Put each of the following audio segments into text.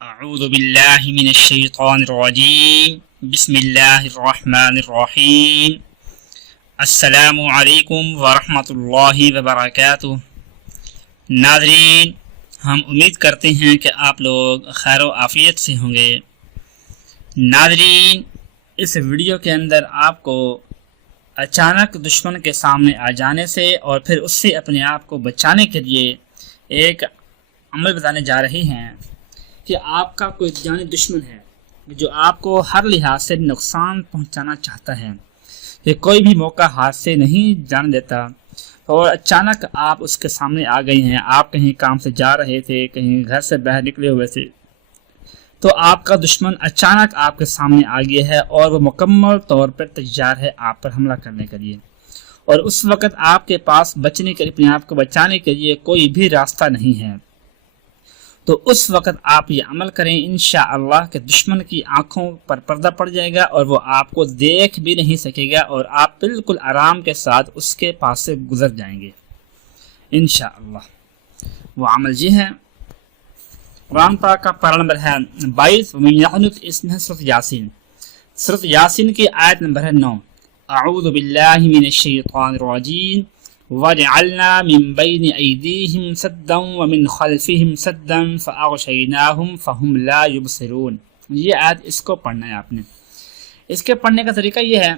اعوذ باللہ من الشیطان الرجیم بسم اللہ الرحمن الرحیم السلام علیکم ورحمۃ اللہ وبرکاتہ ناظرین، ہم امید کرتے ہیں کہ آپ لوگ خیر و عافیت سے ہوں گے۔ ناظرین، اس ویڈیو کے اندر آپ کو اچانک دشمن کے سامنے آ جانے سے اور پھر اس سے اپنے آپ کو بچانے کے لیے ایک عمل بتانے جا رہے ہیں۔ کہ آپ کا کوئی جانی دشمن ہے جو آپ کو ہر لحاظ سے نقصان پہنچانا چاہتا ہے کہ کوئی بھی موقع ہاتھ سے نہیں جان دیتا۔ اور اچانک آپ اس کے سامنے آ گئی ہیں۔ آپ کہیں کام سے جا رہے تھے، کہیں گھر سے باہر نکلے ہوئے تھے۔ تو آپ کا دشمن اچانک آپ کے سامنے آ گیا ہے اور وہ مکمل طور پر تیار ہے آپ پر حملہ کرنے کے لیے۔ اور اس وقت آپ کے پاس بچنے کے اپنے آپ کو بچانے کے لیے کوئی بھی راستہ نہیں ہے۔ تو اس وقت آپ یہ عمل کریں انشاءاللہ کہ دشمن کی آنکھوں پر پردہ پڑ جائے گا اور وہ آپ کو دیکھ بھی نہیں سکے گا اور آپ بالکل آرام کے ساتھ اس کے پاس سے گزر جائیں گے۔ انشاءاللہ۔ وہ عمل یہ ہے۔ قرآن پاک کا پارا نمبر ہے بائیس۔ یعنی اس میں صرف یاسین۔ صرف یاسین کی آیت نمبر ہے نو۔ اعوذ باللہ من الشیطان الرجیم۔ وجعلنا من بين أيديهم سدا ومن خلفهم سدا فأغشيناهم فهم لا يبصرون۔ یہ آیت اس کو پڑھنا ہے آپ نے۔ اس کے پڑھنے کا طریقہ یہ ہے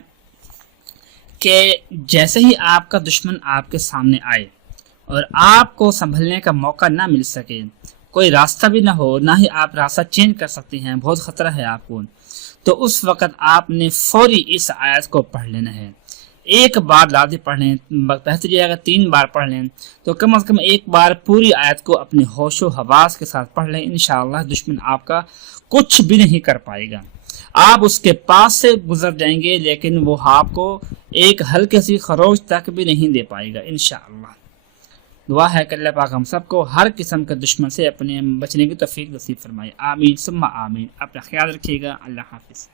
کہ جیسے ہی آپ کا دشمن آپ کے سامنے آئے اور آپ کو سنبھلنے کا موقع نہ مل سکے، کوئی راستہ بھی نہ ہو، نہ ہی آپ راستہ چینج کر سکتے ہیں، بہت خطرہ ہے آپ کو۔ تو اس وقت آپ نے فوری اس آیت کو پڑھ لینا ہے۔ ایک بار لازی پڑھ لیں بہتر یہ اگر تین بار پڑھ لیں، تو کم از کم ایک بار پوری آیت کو اپنے ہوش و حواس کے ساتھ پڑھ لیں، انشاءاللہ دشمن آپ کا کچھ بھی نہیں کر پائے گا۔ آپ اس کے پاس سے گزر جائیں گے، لیکن وہ آپ کو ایک ہلکے سی خروش تک بھی نہیں دے پائے گا، انشاءاللہ۔ دعا ہے کہ اللہ پاک ہم سب کو ہر قسم کے دشمن سے اپنے بچنے کی توفیق نصیب فرمائے۔ آمین، ثم آمین۔ اپنا خیال رکھیے گا۔ اللہ حافظ۔